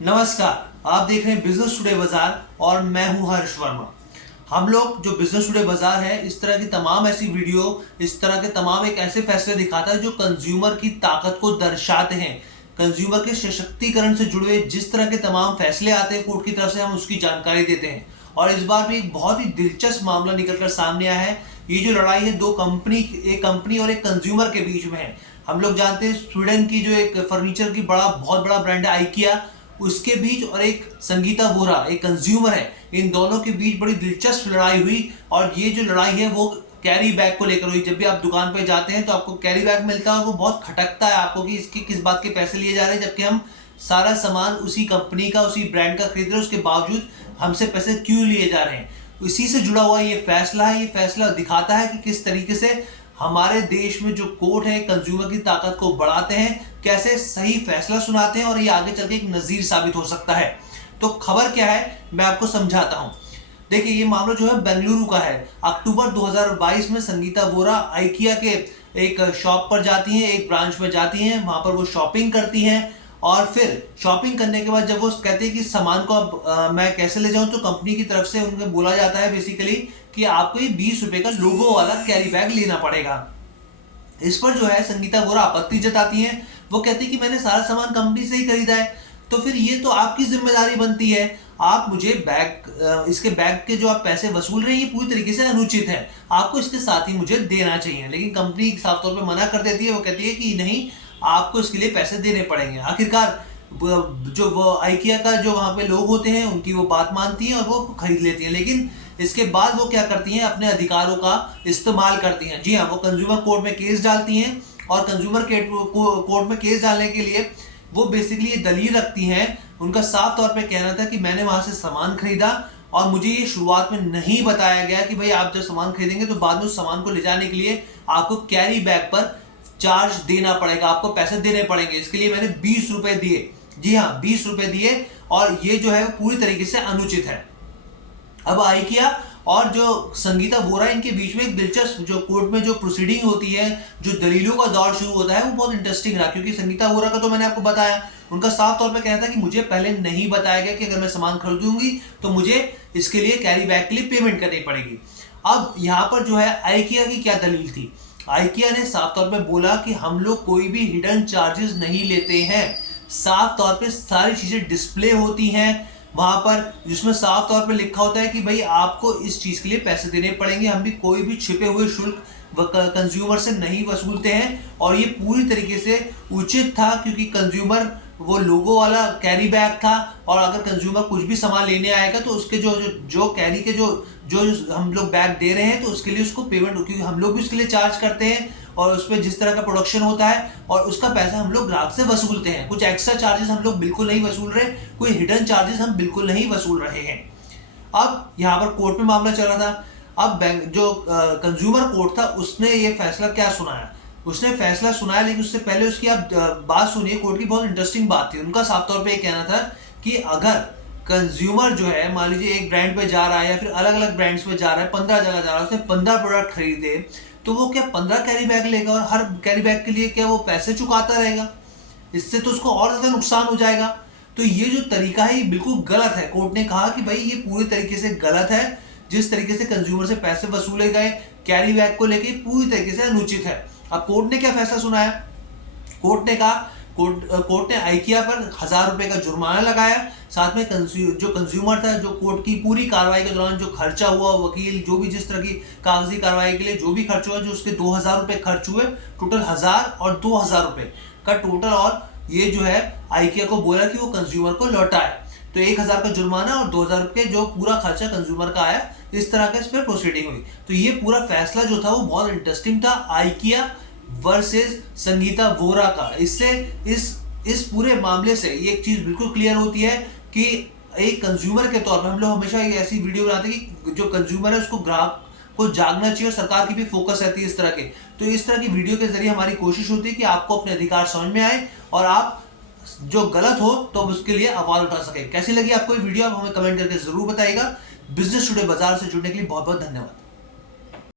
नमस्कार, आप देख रहे हैं बिजनेस टुडे बाजार और मैं हूं हर्ष वर्मा। हम लोग जो बिजनेस टुडे बाजार है, इस तरह की तमाम ऐसी वीडियो, इस तरह के तमाम एक ऐसे फैसले दिखाता है जो कंज्यूमर की ताकत को दर्शाते हैं। कंज्यूमर के सशक्तिकरण से जुड़े जिस तरह के तमाम फैसले आते हैं कोर्ट की तरफ से, हम उसकी जानकारी देते हैं। और इस बार भी एक बहुत ही दिलचस्प मामला निकलकर सामने आया है। ये जो लड़ाई है एक कंपनी और एक कंज्यूमर के बीच में है। हम लोग जानते हैं स्वीडन की जो एक फर्नीचर की बहुत बड़ा ब्रांड है आइकिया, उसके बीच और एक संगीता वोरा एक कंज्यूमर है, इन दोनों के बीच बड़ी दिलचस्प लड़ाई हुई। और ये जो लड़ाई है वो कैरी बैग को लेकर हुई। जब भी आप दुकान पे जाते हैं तो आपको कैरी बैग मिलता है, वो बहुत खटकता है आपको कि इसके किस बात के पैसे लिए जा रहे हैं, जबकि हम सारा सामान उसी कंपनी का उसी ब्रांड का खरीद रहे हैं, उसके बावजूद हमसे पैसे क्यों लिए जा रहे हैं। इसी से जुड़ा हुआ ये फैसला है। ये फैसला दिखाता है कि किस तरीके से हमारे देश में जो कोर्ट है कंज्यूमर की ताकत को बढ़ाते हैं, कैसे सही फैसला सुनाते हैं, और ये आगे चल के एक नजीर साबित हो सकता है। तो खबर क्या है मैं आपको समझाता हूं। देखिए, ये मामला जो है बेंगलुरु का है। अक्टूबर 2022 में संगीता वोरा आइकिया के एक शॉप पर जाती हैं, एक ब्रांच में जाती हैं, वहां पर वो शॉपिंग करती हैं। और फिर शॉपिंग करने के बाद जब वो कहते हैं कि सामान को अब मैं कैसे ले जाऊं, तो कंपनी की तरफ से उनको बोला जाता है बेसिकली कि आपको ये 20 रुपए का लोगो वाला कैरी बैग लेना पड़ेगा। इस पर जो है संगीता वोरा आपत्ति जताती हैं। वो कहती है कि मैंने सारा सामान कंपनी से ही खरीदा है, तो फिर ये तो आपकी जिम्मेदारी बनती है। आप मुझे इसके बैग के जो आप पैसे वसूल रहे हैं, ये पूरी तरीके से अनुचित है, आपको इसके साथ ही मुझे देना चाहिए। लेकिन कंपनी साफ तौर पे मना कर देती है। वो कहती है कि नहीं, आपको इसके लिए पैसे देने पड़ेंगे। आखिरकार जो वो आइकिया का जो वहां पे लोग होते हैं, उनकी वो बात मानती हैं और वो खरीद लेती हैं। लेकिन इसके बाद वो क्या करती हैं, अपने अधिकारों का इस्तेमाल करती हैं। जी हाँ, वो कंज्यूमर कोर्ट में केस डालती हैं। और कंज्यूमर कोर्ट में केस डालने के लिए वो बेसिकली ये दलील रखती हैं। उनका साफ तौर पे कहना था कि मैंने वहां से सामान खरीदा और मुझे ये शुरुआत में नहीं बताया गया कि भाई आप जब सामान खरीदेंगे तो बाद में उस सामान को ले जाने के लिए आपको कैरी बैग पर चार्ज देना पड़ेगा, आपको पैसे देने पड़ेंगे। इसके लिए मैंने 20 रुपए दिए। जी हाँ, 20 रुपए दिए, और ये जो है पूरी तरीके से अनुचित है। अब आइकिया और जो संगीता वोरा, इनके बीच में एक दिलचस्प जो कोर्ट में जो प्रोसीडिंग होती है, जो दलीलों का दौर शुरू होता है, वो बहुत इंटरेस्टिंग रहा। क्योंकि संगीता वोरा का तो मैंने आपको बताया, उनका साफ तौर पे कहना था कि मुझे पहले नहीं बताया गया कि अगर मैं सामान खरीदूंगी तो मुझे इसके लिए कैरी बैग के लिए पेमेंट करनी पड़ेगी। अब यहाँ पर जो है आइकिया की क्या दलील थी। आइकिया ने साफ तौर पे बोला कि हम लोग कोई भी हिडन चार्जेस नहीं लेते हैं। साफ तौर पे सारी चीजें डिस्प्ले होती हैं वहां पर, जिसमें साफ तौर पे लिखा होता है कि भाई आपको इस चीज के लिए पैसे देने पड़ेंगे। हम भी कोई भी छिपे हुए शुल्क कंज्यूमर से नहीं वसूलते हैं। और ये पूरी तरीके से उचित था, क्योंकि कंज्यूमर वो लोगो वाला कैरी बैग था, और अगर कंज्यूमर कुछ भी सामान लेने आएगा तो उसके जो कैरी के जो हम लोग बैग दे रहे हैं, तो उसके लिए उसको पेमेंट, क्योंकि हम लोग भी उसके लिए चार्ज करते हैं और उस पर जिस तरह का प्रोडक्शन होता है और उसका पैसा हम लोग ग्राहक से वसूलते हैं। कुछ एक्स्ट्रा चार्जेस हम लोग बिल्कुल नहीं वसूल रहे, कोई हिडन चार्जेस हम बिल्कुल नहीं वसूल रहे हैं। अब यहाँ पर कोर्ट में मामला चल रहा था। अब जो कंज्यूमर कोर्ट था, उसने ये फैसला क्या सुनाया, उसने फैसला सुनाया। लेकिन उससे पहले उसकी आप बात सुनिए। कोर्ट की बहुत इंटरेस्टिंग बात थी। उनका साफ तौर पे ये कहना था कि अगर कंज्यूमर जो है, मान लीजिए एक ब्रांड पे जा रहा है या फिर अलग अलग ब्रांड्स पे जा रहा है, 15 जगह जा रहा है, उसने 15 प्रोडक्ट खरीदे, तो वो क्या 15 कैरी बैग लेगा और हर कैरी बैग के लिए क्या वो पैसे चुकाता रहेगा? इससे तो उसको और ज्यादा नुकसान हो जाएगा। तो ये जो तरीका है ये बिल्कुल गलत है। कोर्ट ने कहा कि भाई ये पूरी तरीके से गलत है। जिस तरीके से कंज्यूमर से पैसे वसूले गए कैरी बैग को लेके, पूरी तरीके से अनुचित है। अब कोर्ट ने क्या फैसला सुनाया। कोर्ट ने कहा, कोर्ट ने आइकिया पर 1000 रुपए का जुर्माना लगाया। साथ में जो कंज्यूमर था, जो कोर्ट की पूरी कार्रवाई के दौरान जो खर्चा हुआ, वकील जो भी जिस तरह की कागजी कार्रवाई के लिए जो भी खर्च हुआ, जो उसके 2000 रुपए खर्च हुए, टोटल 1000 और 2000 रुपए का टोटल। और ये जो है आइकिया को बोला कि वो कंज्यूमर को लौटाए। तो 1000 का जुर्माना और 2000 रुपए जो पूरा खर्चा कंज्यूमर का आया, इस तरह का इस पर प्रोसीडिंग हुई। तो ये पूरा फैसला जो था वो बहुत इंटरेस्टिंग था, आइकिया वर्सेस संगीता वोरा का। इससे इस पूरे मामले से ये एक चीज बिल्कुल क्लियर होती है कि एक कंज्यूमर के तौर पर हम लोग हमेशा एक ऐसी वीडियो बनाते हैं कि जो कंज्यूमर है उसको ग्राहक को जागना चाहिए, और सरकार की भी फोकस रहती है इस तरह के। तो इस तरह की वीडियो के जरिए हमारी कोशिश होती है कि आपको अपने अधिकार समझ में आए और आप जो गलत हो तो उसके लिए आवाज उठा सके। कैसी लगी आपको ये वीडियो, आप हमें कमेंट करके जरूर बताइएगा। बिजनेस टुडे बाजार से जुड़ने के लिए बहुत बहुत धन्यवाद।